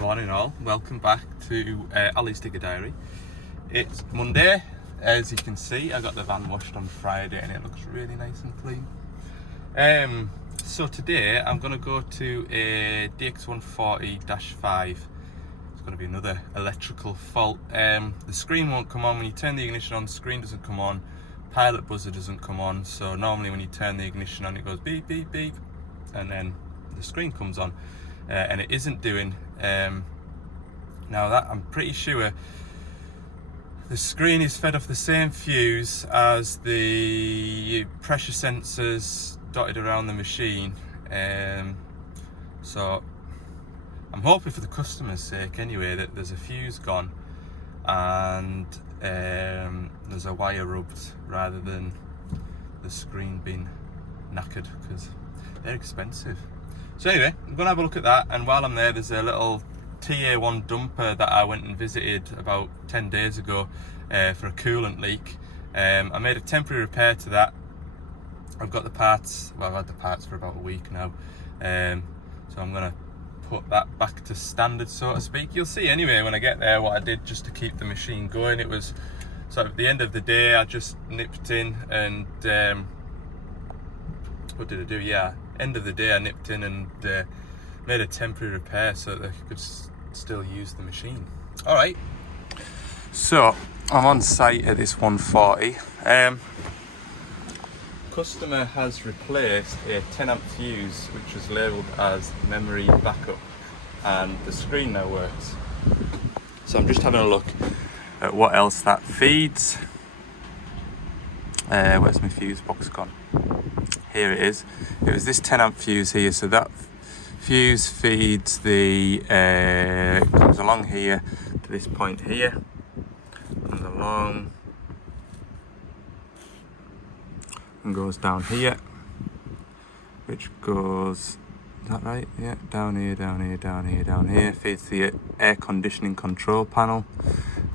Morning all, welcome back to Ali's Digger Diary. It's Monday. As you can see, I got the van washed on Friday and it looks really nice and clean. So today I'm going to go to a DX140-5. It's going to be another electrical fault. The screen won't come on. When you turn the ignition on, the screen doesn't come on. Pilot buzzer doesn't come on. So normally when you turn the ignition on, it goes beep, beep, beep. And then the screen comes on. And it isn't doing. Now that I'm pretty sure the screen is fed off the same fuse as the pressure sensors dotted around the machine. So I'm hoping for the customer's sake anyway that there's a fuse gone and there's a wire rubbed rather than the screen being knackered, because they're expensive. So anyway, I'm going to have a look at that, and while I'm there, there's a little TA1 dumper that I went and visited about 10 days ago for a coolant leak. I made a temporary repair to that. I've got the parts, well, I've had the parts for about a week now, so I'm going to put that back to standard, so to speak. You'll see anyway when I get there what I did just to keep the machine going. It was sort of at the end of the day, I just nipped in and what did I do? Yeah, end of the day I nipped in and made a temporary repair so that I could still use the machine. All right, so I'm on site at this 140. Customer has replaced a 10 amp fuse which was labelled as memory backup, and the screen now works. So I'm just having a look at what else that feeds. Where's my fuse box gone? Here it is. It was this 10 amp fuse here, so that fuse feeds the comes along here to this point here, comes along and goes down here, which goes, is that right? Yeah, down here, down here, down here, down here, feeds the air conditioning control panel.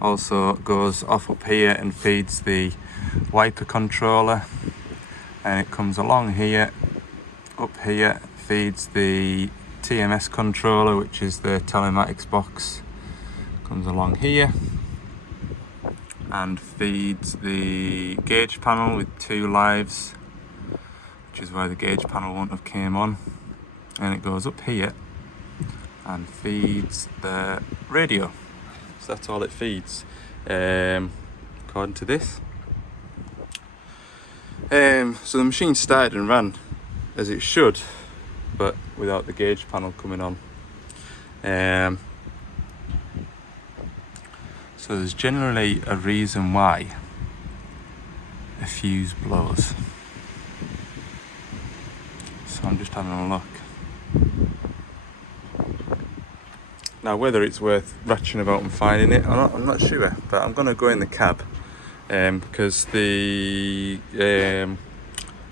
Also goes off up here and feeds the wiper controller, and it comes along here, up here, feeds the TMS controller, which is the telematics box, comes along here and feeds the gauge panel with 2 lives, which is why the gauge panel won't have came on, and it goes up here and feeds the radio. So that's all it feeds, according to this. So the machine started and ran as it should, but without the gauge panel coming on. So there's generally a reason why a fuse blows. So I'm just having a look. Now whether it's worth ratcheting about and finding it, I'm not sure, but I'm going to go in the cab. Because the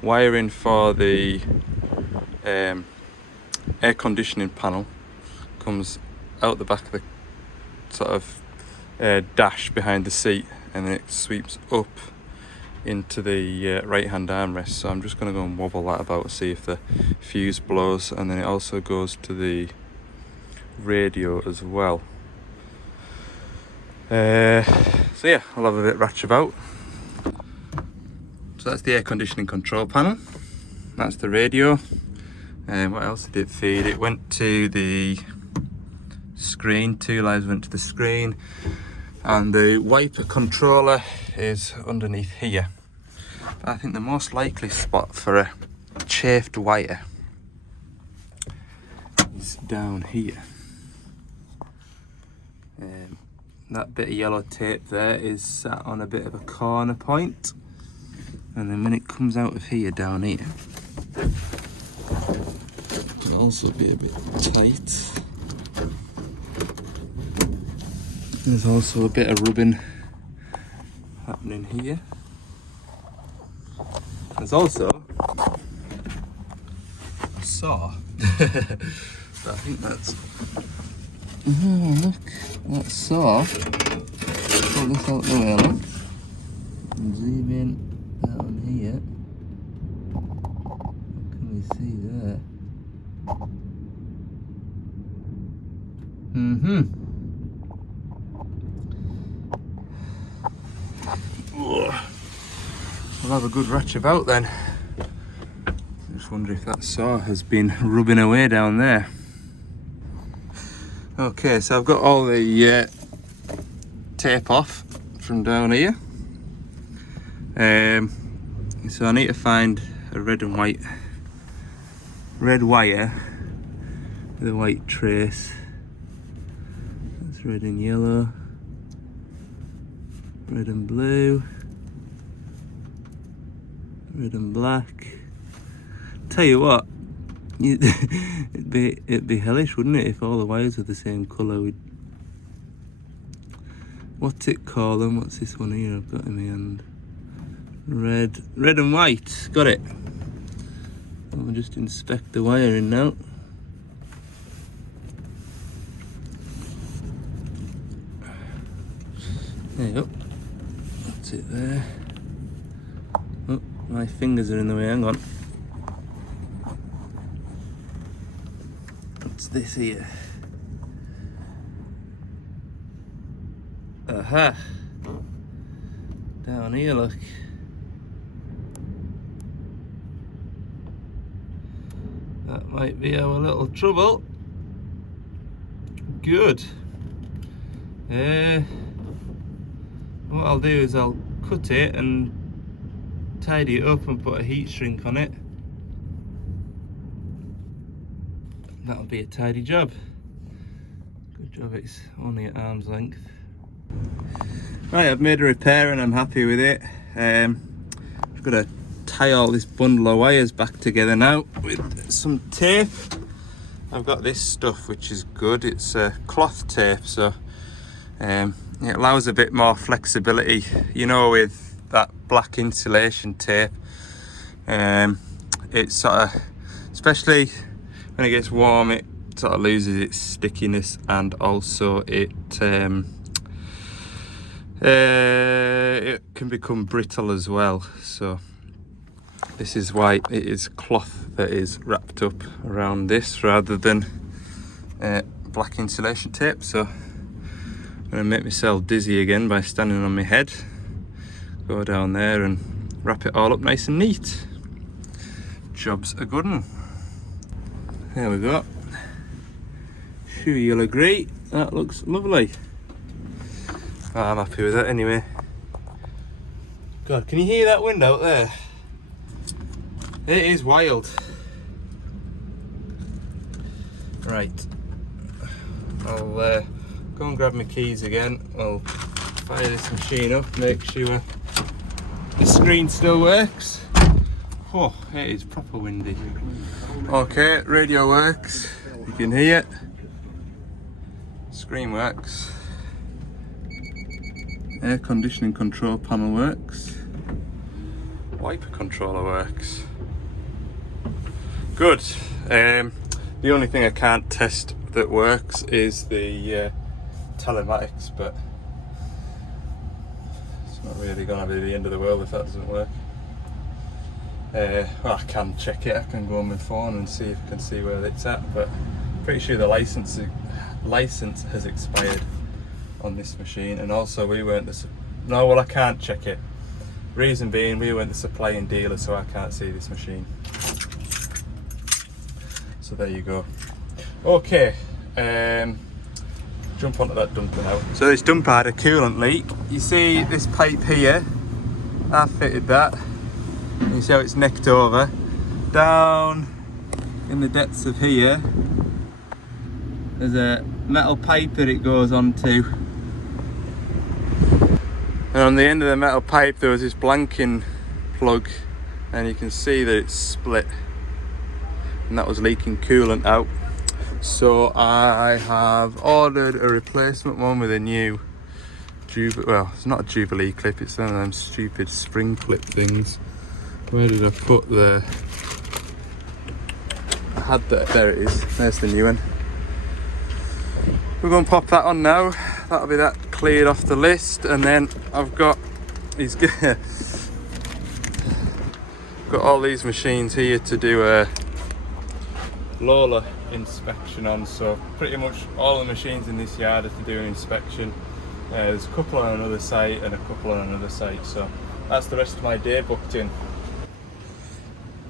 wiring for the air conditioning panel comes out the back of the sort of dash behind the seat, and then it sweeps up into the right hand armrest. So I'm just going to go and wobble that about to see if the fuse blows, and then it also goes to the radio as well. So yeah, I'll have a bit ratchet about. So that's the air conditioning control panel. That's the radio. What else did it feed? It went to the screen. 2 lives went to the screen, and the wiper controller is underneath here. But I think the most likely spot for a chafed wire is down here. That bit of yellow tape there is sat on a bit of a corner point, and then when it comes out of here down here, it can also be a bit tight. There's also a bit of rubbing happening here. There's also a saw. But I think that's, oh look, that saw. Pull this out the way, look. And zoom in down here. What can we see there? I'll have a good ratch about then. Just wonder if that saw has been rubbing away down there. Okay, so I've got all the tape off from down here. So I need to find a red wire with a white trace. That's red and yellow, red and blue, red and black. Tell you what, it'd be hellish, wouldn't it, if all the wires were the same colour? What's it called? And what's this one here I've got in my hand? Red and white. Got it. I'll just inspect the wiring now. There you go. That's it there. Oh, my fingers are in the way. Hang on. What's this here? Aha! Down here, look. That might be our little trouble. Good. What I'll do is I'll cut it and tidy it up and put a heat shrink on it. That'll be a tidy job. Good job it's only at arm's length. Right, I've made a repair and I'm happy with it. I've got to tie all this bundle of wires back together now with some tape. I've got this stuff which is good. It's cloth tape, so it allows a bit more flexibility. You know, with that black insulation tape, it's sort of, especially when it gets warm, it sort of loses its stickiness, and also it can become brittle as well. So this is why it is cloth that is wrapped up around this rather than black insulation tape. So I'm going to make myself dizzy again by standing on my head. Go down there and wrap it all up nice and neat. Job's a good one. There we go. Sure you'll agree, that looks lovely. I'm happy with that anyway. God, can you hear that wind out there? It is wild. Right, I'll go and grab my keys again. I'll fire this machine up, make sure the screen still works. Oh, it is proper windy. Okay, radio works, you can hear it. Screen works. Air conditioning control panel works. Wiper controller works. Good. The only thing I can't test that works is the telematics, but it's not really going to be the end of the world if that doesn't work. Well, I can check it. I can go on my phone and see if I can see where it's at, but pretty sure the license has expired on this machine, and also we weren't the no, well, I can't check it. Reason being, we weren't the supplying dealer, so I can't see this machine. So there you go. Okay, jump onto that dumper now. So this dumper had a coolant leak. You see this pipe here? I fitted that. You see how it's necked over. Down in the depths of here, there's a metal pipe that it goes onto. And on the end of the metal pipe there was this blanking plug, and you can see that it's split, and that was leaking coolant out. So I have ordered a replacement one with a new well, it's not a Jubilee clip, it's one of them stupid spring clip things. Where did I put the... I had that, there it is, there's the new one. We're going to pop that on now. That'll be that cleared off the list, and then I've got these got all these machines here to do Lola inspection on, so pretty much all the machines in this yard are to do an inspection. There's a couple on another site and a couple on another site, so that's the rest of my day booked in.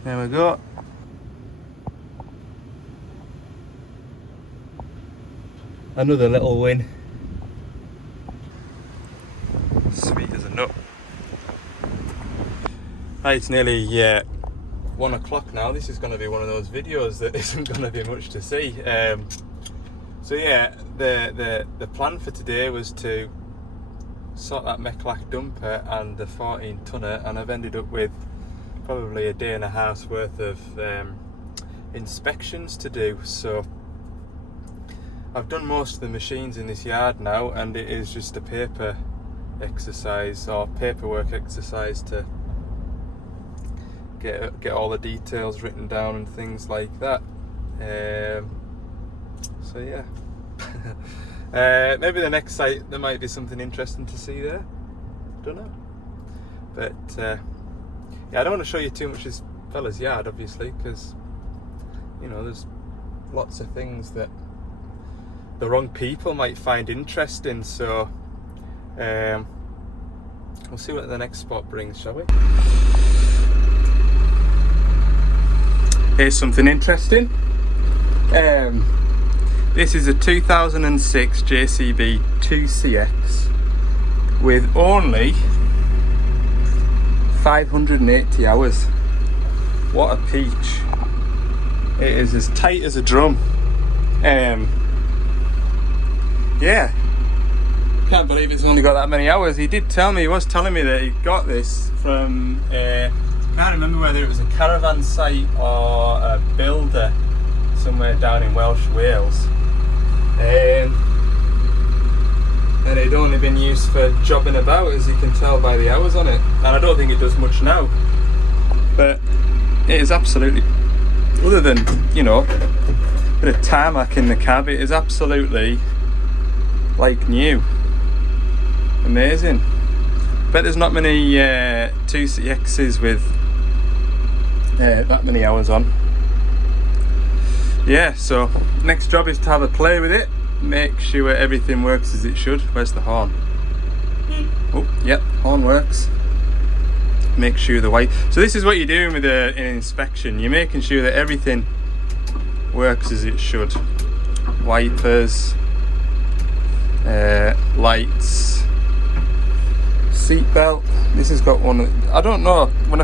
There we go. Another little win. Sweet as a nut. Right, it's nearly 1 o'clock now. This is going to be one of those videos that isn't going to be much to see. So yeah, the plan for today was to sort that Mechlac dumper and the 14 tonner, and I've ended up with probably a day and a half's worth of inspections to do. So I've done most of the machines in this yard now, and it is just a paper exercise or paperwork exercise to get all the details written down and things like that. So yeah. Maybe the next site there might be something interesting to see there. Don't know. But yeah, I don't want to show you too much of this fella's yard, obviously, because you know there's lots of things that the wrong people might find interesting. So we'll see what the next spot brings, shall we? Here's something interesting. This is a 2006 JCB 2CX with only 580 hours. What a peach. It is as tight as a drum. Yeah, can't believe it's only got that many hours. He did tell me, he was telling me that he got this from can't remember whether it was a caravan site or a builder somewhere down in Welsh Wales, and it'd only been used for jobbing about, as you can tell by the hours on it, and I don't think it does much now, but it is absolutely, other than, you know, a bit of tarmac in the cab, it is absolutely like new. Amazing. Bet there's not many 2CXs with that many hours on. Yeah, so next job is to have a play with it, make sure everything works as it should. Where's the horn? Oh, yep, horn works. Make sure the white. So this is what you're doing with an inspection. You're making sure that everything works as it should. Wipers, lights, seat belt. This has got one. I don't know. When I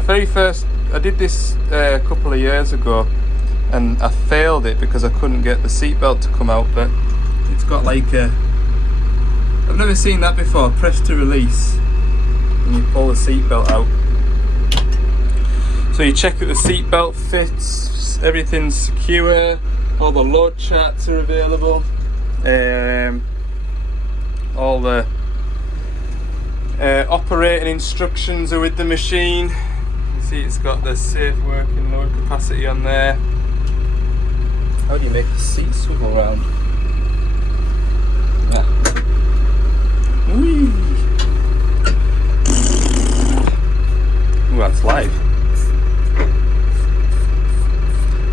did this a couple of years ago, and I failed it because I couldn't get the seat belt to come out. But it's got like a. I've never seen that before. Press to release, and you pull the seat belt out. So you check that the seat belt fits, everything's secure, all the load charts are available, all the operating instructions are with the machine. You see it's got the safe working load capacity on there. How do you make the seat swivel round? Yeah. Whee! Ooh, that's live.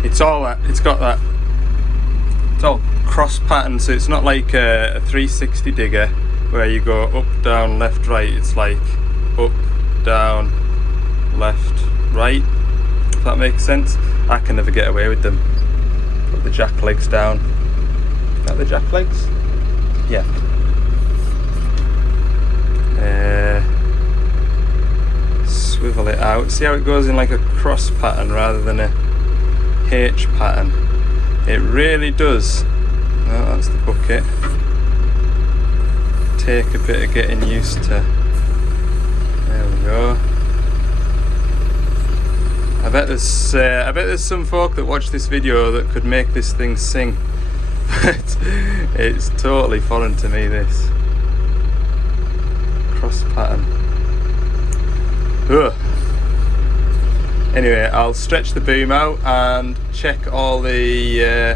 It's all that, it's got that, it's all cross pattern, so it's not like a 360 digger where you go up, down, left, right. It's like up, down, left, right, if that makes sense. I can never get away with them. Put the jack legs down. Is that the jack legs? Yeah. Swivel it out. See how it goes in like a cross pattern rather than a H pattern. It really does. Oh, that's the bucket. Take a bit of getting used to. There we go. I bet there's some folk that watch this video that could make this thing sing, but it's totally foreign to me. This cross pattern. Ugh. Anyway, I'll stretch the boom out and check all the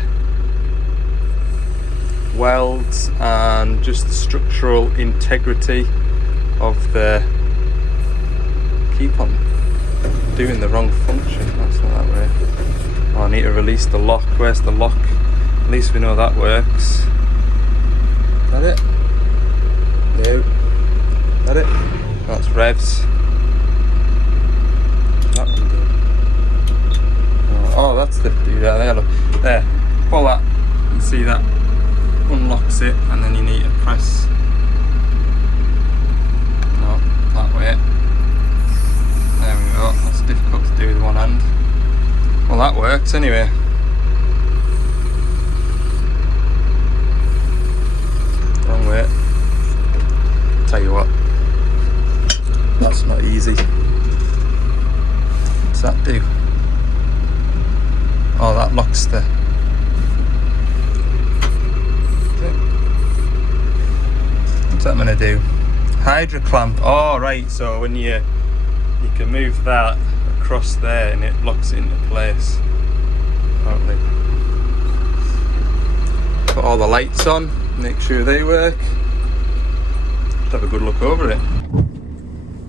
welds and just the structural integrity of the. Keep on doing the wrong function. That's not that way. Oh, I need to release the lock. Where's the lock? At least we know that works. Is that it? No. Is that it? That's revs. That one do. Oh, that's the do that there. Look there. Pull that. You see that unlocks it, and then you need to press. No, that way. There we go. That's difficult to do with one hand. Well, that works anyway. Wrong way. Tell you what, that's not easy. What's that do? Oh, that locks the. What's that gonna do? Hydro clamp. Oh, right. So when you can move that across there and it locks it into place. Apparently. Put all the lights on. Make sure they work. Just have a good look over it.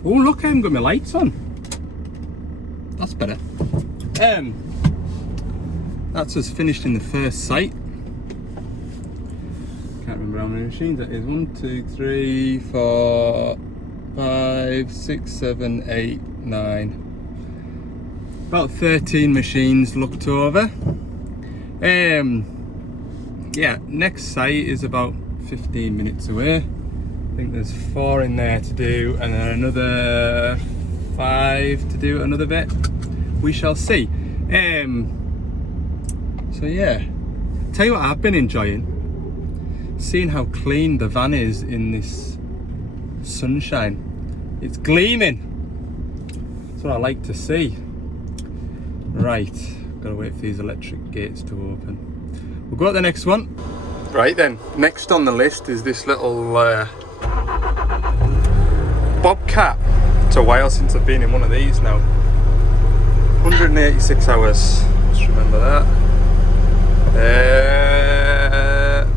Oh, look! I haven't got my lights on. That's better. That's us finished in the first site. Can't remember how many machines that is. 1, 2, 3, 4, 5, 6, 7, 8, 9. About 13 machines looked over. Yeah, next site is about 15 minutes away. I think there's 4 in there to do, and then another 5 to do another bit. We shall see. So yeah, tell you what I've been enjoying, seeing how clean the van is in this sunshine. It's gleaming. That's what I like to see. Right, gotta wait for these electric gates to open. We'll go to the next one. Right then, next on the list is this little Bobcat. It's a while since I've been in one of these now. 186 hours, just remember that.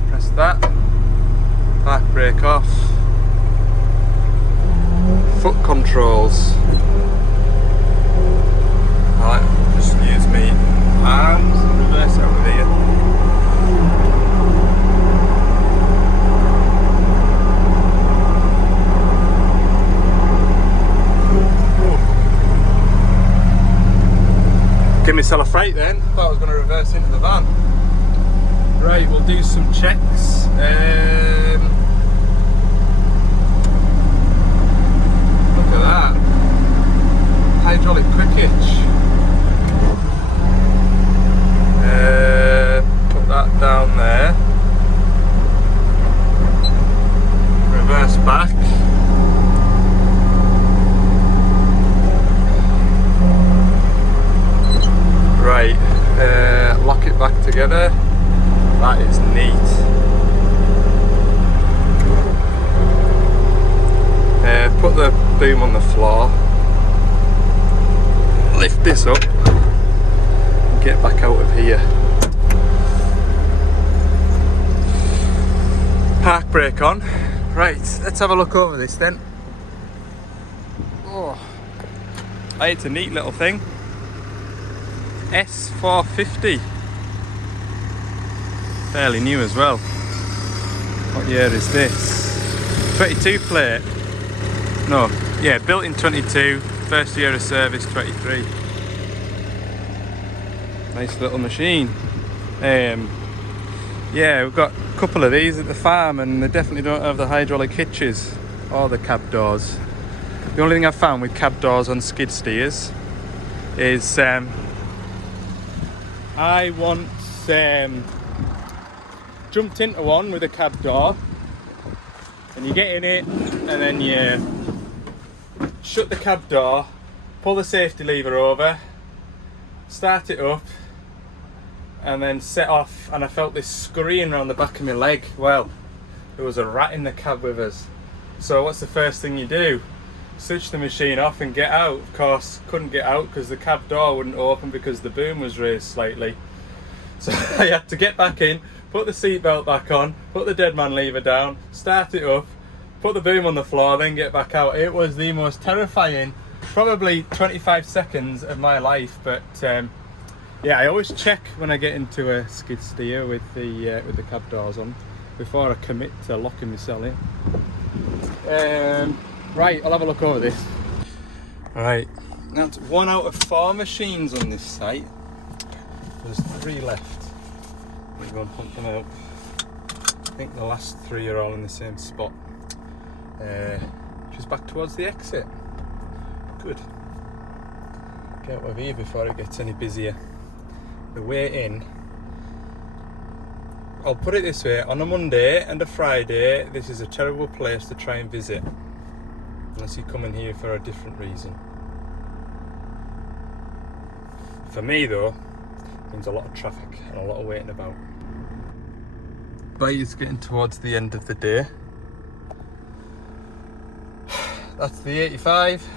Press that. Park brake off. Foot controls. Right, just use me arms and reverse out of here. Give myself a fright then. Thought I was going to reverse into the van. Right, we'll do some checks. Look at that. Hydraulic quick hitch. Put that down there. Reverse back. Right, lock it back together. That is neat. Put the boom on the floor. Lift this up and get back out of here. Park brake on. Right, let's have a look over this then. Oh, it's a neat little thing. S450. Fairly new as well. What year is this? 22 plate. No, yeah, built in 22. First year of service 23. Nice little machine. Yeah, we've got a couple of these at the farm, and they definitely don't have the hydraulic hitches or the cab doors. The only thing I've found with cab doors on skid steers is I once jumped into one with a cab door, and you get in it and then you shut the cab door, pull the safety lever over, start it up, and then set off, and I felt this scurrying around the back of my leg. Well, there was a rat in the cab with us. So what's the first thing you do? Switch the machine off and get out. Of course, couldn't get out because the cab door wouldn't open because the boom was raised slightly. So I had to get back in, put the seatbelt back on, put the dead man lever down, start it up, put the boom on the floor, then get back out. It was the most terrifying, probably 25 seconds of my life, but Yeah, I always check when I get into a skid steer with the cab doors on before I commit to locking myself in. Right, I'll have a look over this. Right, that's 1 out of 4 machines on this site. There's 3 left. Let me go and pump them out. I think the last 3 are all in the same spot. Just back towards the exit. Good. Get out of here before it gets any busier. The way in, I'll put it this way, on a Monday and a Friday, this is a terrible place to try and visit. Unless you come in here for a different reason. For me though, it means a lot of traffic and a lot of waiting about. But it's getting towards the end of the day. That's the 85,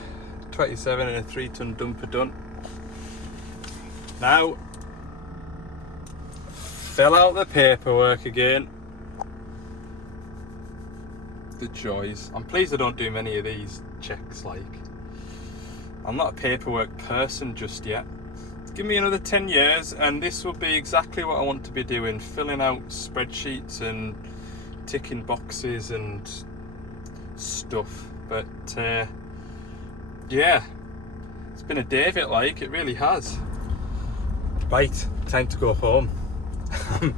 27 and a 3-ton dumper done. Now, fill out the paperwork again. The joys. I'm pleased I don't do many of these checks, like. I'm not a paperwork person just yet. Give me another 10 years and this will be exactly what I want to be doing. Filling out spreadsheets and ticking boxes and stuff. But yeah, it's been a day of it, like, it really has. Right, time to go home. I'm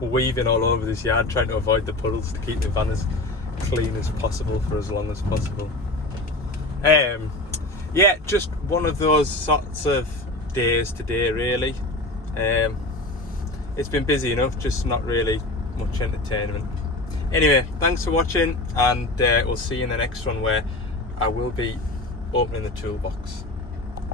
weaving all over this yard trying to avoid the puddles to keep the van as clean as possible for as long as possible. Yeah, just one of those sorts of days today, really. It's been busy enough, just not really much entertainment. Anyway, thanks for watching, and we'll see you in the next one where I will be opening the toolbox.